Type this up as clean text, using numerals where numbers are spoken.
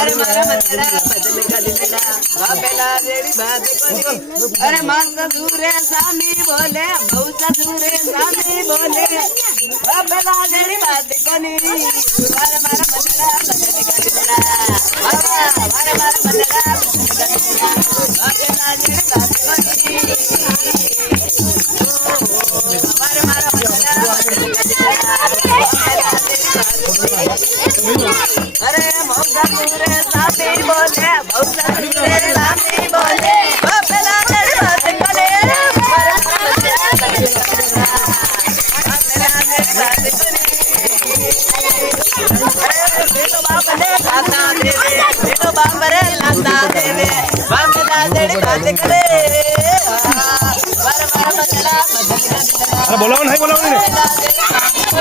अरे मारा बदला बदल का दिला बापेला रेडी बात कोनी अरे मां ससुरे सामी बोले बहु ससुरे सामी बोले बापेला रेडी बात कोनी मारा मारा बदला बदल का दिला बाबा मारा मारा बदला बापेला रेडी बात कोनी मारा मारा बदला अरे मौका पूरे साथी बोले मौका पूरे साथी बोले बापेला तेरी बात करे बापेला तेरी बात करे बेटो बाप ने लाता देवे बेटो बाप रे लाता देवे बापेला तेरी बात करे बार बार बदला अरे बोलाओ नहीं बोलाओ नहीं